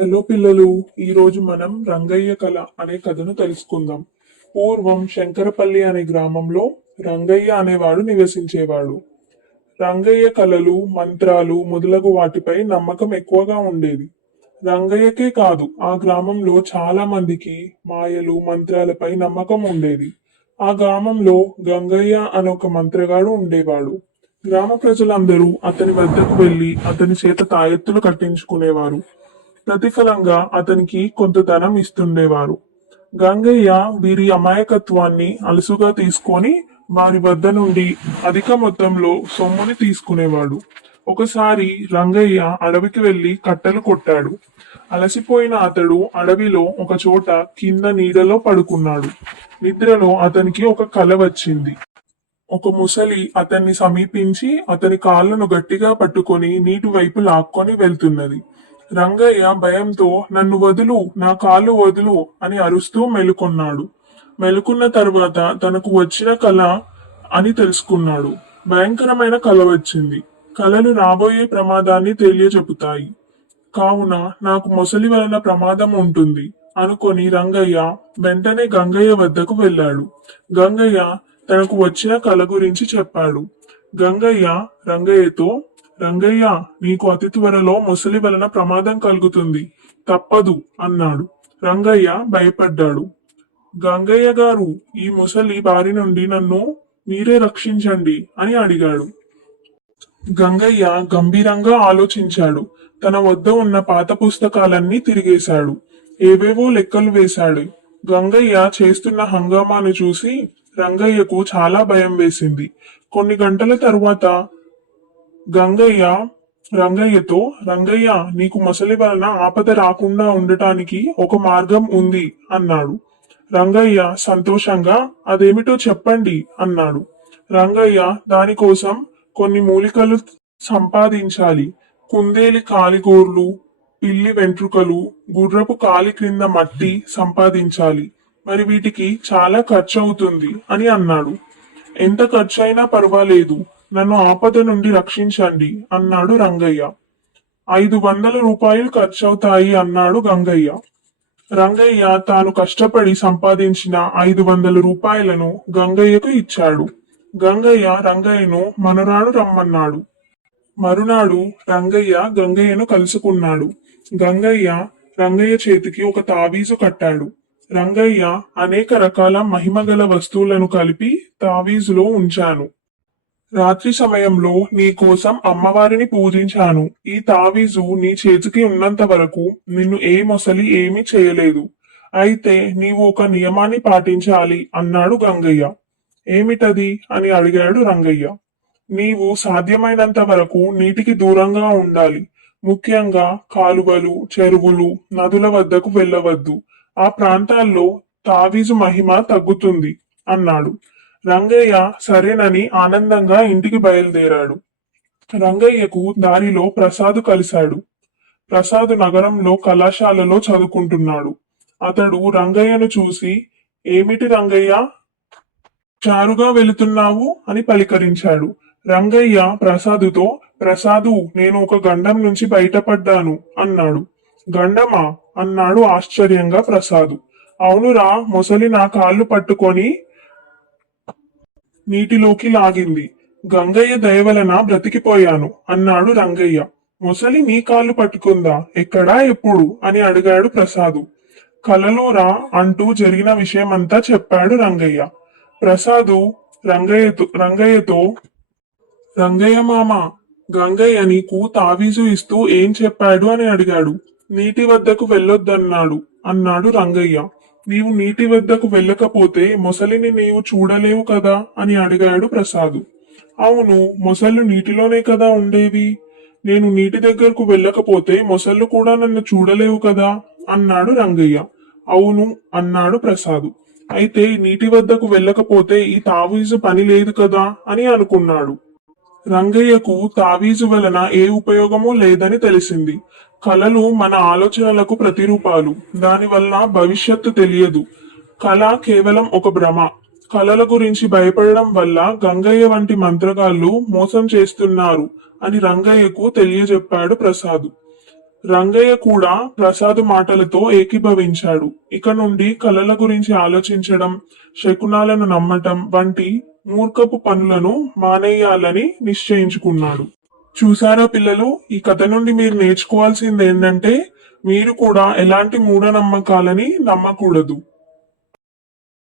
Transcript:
Hello పిల్లలు, ఈరోజు మనం రంగయ్య కళ అనే కథను తెలుసుకుందాం. పూర్వం శంకరపల్లి అనే గ్రామంలో రంగయ్య అనేవాడు నివసించేవాడు. రంగయ్య కళలు, మంత్రాలు మొదలగు వాటిపై నమ్మకం ఎక్కువగా ఉండేది. రంగయ్యకే కాదు, ఆ గ్రామంలో చాలా మందికి మాయలు, మంత్రాలపై నమ్మకం ఉండేది. ఆ గ్రామంలో గంగయ్య అనే ఒక మంత్రగాడు ఉండేవాడు. గ్రామ ప్రజలందరూ అతని వద్దకు వెళ్లి అతని చేత తాయెత్తులు కట్టించుకునేవారు. ప్రతిఫలంగా అతనికి కొంత ధనం ఇస్తుండేవారు. గంగయ్య వీరి అమాయకత్వాన్ని అలుసుగా తీసుకొని వారి వద్ద నుండి అధిక మొత్తంలో సొమ్ముని తీసుకునేవాడు. ఒకసారి రంగయ్య అడవికి వెళ్లి కట్టెలు కొట్టాడు. అలసిపోయిన అతడు అడవిలో ఒక చోట కింద నీడలో పడుకున్నాడు. నిద్రలో అతనికి ఒక కల వచ్చింది. ఒక ముసలి అతన్ని సమీపించి అతని కాళ్ళను గట్టిగా పట్టుకొని నీటి వైపు లాక్కొని వెళ్తున్నది. రంగయ్య భయంతో "నన్ను వదులు, నా కాళ్ళు వదులు" అని అరుస్తూ మెలుకొన్నాడు. మెలుకున్న తర్వాత తనకు వచ్చిన కల అని తెలుసుకున్నాడు. భయంకరమైన కల వచ్చింది. కలలు రాబోయే ప్రమాదాన్ని తెలియజెపుతాయి. కావున నాకు మొసలి వలన ప్రమాదం ఉంటుంది అనుకొని రంగయ్య వెంటనే గంగయ్య వద్దకు వెళ్ళాడు. గంగయ్య తనకు వచ్చిన కల గురించి చెప్పాడు. గంగయ్య రంగయ్యతో, "రంగయ్య, నీకు అతి త్వరలో ముసలి వలన ప్రమాదం కలుగుతుంది, తప్పదు" అన్నాడు. రంగయ్య భయపడ్డాడు. "గంగయ్య గారు, ఈ ముసలి బారి నుండి నన్ను మీరే రక్షించండి" అని అడిగాడు. గంగయ్య గంభీరంగా ఆలోచించాడు. తన వద్ద ఉన్న పాత పుస్తకాలన్నీ తిరిగేశాడు. ఏవేవో లెక్కలు వేశాడు. గంగయ్య చేస్తున్న హంగామాను చూసి రంగయ్యకు చాలా భయం వేసింది. కొన్ని గంటల తరువాత గంగయ్య రంగయ్యతో, "రంగయ్య, నీకు మొసలి వలన ఆపద రాకుండా ఉండటానికి ఒక మార్గం ఉంది" అన్నాడు. రంగయ్య సంతోషంగా "అదేమిటో చెప్పండి" అన్నాడు. రంగయ్య దానికోసం కొన్ని మూలికలు సంపాదించాలి. కుందేలి కాలిగోర్లు, పిల్లి వెంట్రుకలు, గుర్రపు కాలి క్రింద మట్టి సంపాదించాలి. మరి వీటికి చాలా ఖర్చు అవుతుంది అని అన్నాడు. "ఎంత ఖర్చైనా పర్వాలేదు, నన్ను ఆపద నుండి రక్షించండి" అన్నాడు రంగయ్య. "500 రూపాయలు ఖర్చవుతాయి" అన్నాడు గంగయ్య. రంగయ్య తాను కష్టపడి సంపాదించిన 500 రూపాయలను గంగయ్యకు ఇచ్చాడు. గంగయ్య రంగయ్యను మనరాడు రమ్మన్నాడు. మరునాడు రంగయ్య గంగయ్యను కలుసుకున్నాడు. గంగయ్య రంగయ్య చేతికి ఒక తావీజు కట్టాడు. రంగయ్య అనేక రకాల మహిమగల వస్తువులను కలిపి తావీజులో ఉంచాను. రాత్రి సమయంలో నీ కోసం అమ్మవారిని పూజించాను. ఈ తావీజు నీ చేతికి ఉన్నంత వరకు నిన్ను ఏ మొసలి ఏమీ చేయలేదు. అయితే నీవు ఒక నియమాన్ని పాటించాలి అన్నాడు గంగయ్య. "ఏమిటది" అని అడిగాడు రంగయ్య. "నీవు సాధ్యమైనంత వరకు నీటికి దూరంగా ఉండాలి. ముఖ్యంగా కాలువలు, చెరువులు, నదుల వద్దకు వెళ్ళవద్దు. ఆ ప్రాంతాల్లో తావీజు మహిమ తగ్గుతుంది" అన్నాడు. రంగయ్య సరేనని ఆనందంగా ఇంటికి బయలుదేరాడు. రంగయ్యకు దారిలో ప్రసాదు కలిశాడు. ప్రసాద్ నగరంలో కళాశాలలో చదువుకుంటున్నాడు. అతడు రంగయ్యను చూసి "ఏమిటి రంగయ్య, చారుగా వెళుతున్నావు" అని పలికరించాడు. రంగయ్య ప్రసాదుతో, "ప్రసాదు, నేను ఒక గండం నుంచి బయటపడ్డాను" అన్నాడు. "గండమా" అన్నాడు ఆశ్చర్యంగా ప్రసాదు. "అవునురా, మొసలి నా కాళ్ళు పట్టుకొని నీటిలోకి లాగింది. గంగయ్య దయవలన బ్రతికిపోయాను" అన్నాడు రంగయ్య. "మొసలి నీ కాళ్ళు పట్టుకుందా? ఎక్కడా, ఎప్పుడు" అని అడిగాడు ప్రసాదు. "కలలోరా" అంటూ జరిగిన విషయమంతా చెప్పాడు రంగయ్య. ప్రసాదు రంగయ్యతో, "రంగయ్య మామ, గంగయ్య నీకు తావీజు ఇస్తూ ఏం చెప్పాడు" అని అడిగాడు. "నీటి వద్దకు వెళ్ళొద్దన్నాడు" అన్నాడు రంగయ్య. "నీవు నీటి వద్దకు వెళ్ళకపోతే మొసలిని నీవు చూడలేవు కదా" అని అడిగాడు ప్రసాదు. "అవును, మొసళ్ళు నీటిలోనే కదా ఉండేవి. నేను నీటి దగ్గరకు వెళ్ళకపోతే మొసళ్ళు కూడా నన్ను చూడలేవు కదా" అన్నాడు రంగయ్య. "అవును" అన్నాడు ప్రసాదు. "అయితే నీటి వద్దకు వెళ్ళకపోతే ఈ తావీజు పని లేదు కదా" అని అనుకున్నాడు. రంగయ్యకు తావీజు వలన ఏ ఉపయోగమూ లేదని తెలిసింది. కలలు మన ఆలోచనలకు ప్రతిరూపాలు. దానివల్ల భవిష్యత్తు తెలియదు. కళ కేవలం ఒక భ్రమ. కళల గురించి భయపడడం వల్ల గంగయ్య వంటి మంత్రగాళ్ళు మోసం చేస్తున్నారు అని రంగయ్యకు తెలియజెప్పాడు ప్రసాదు. రంగయ్య కూడా ప్రసాద్ మాటలతో ఏకీభవించాడు. ఇక నుండి కళల గురించి ఆలోచించడం, శకునాలను నమ్మటం వంటి మూర్ఖపు పనులను మానేయాలని నిశ్చయించుకున్నాడు. చూసారా పిల్లలు, ఈ కథ నుండి మీరు నేర్చుకోవాల్సింది ఏంటంటే మీరు కూడా ఎలాంటి మూఢనమ్మకాలని నమ్మకూడదు.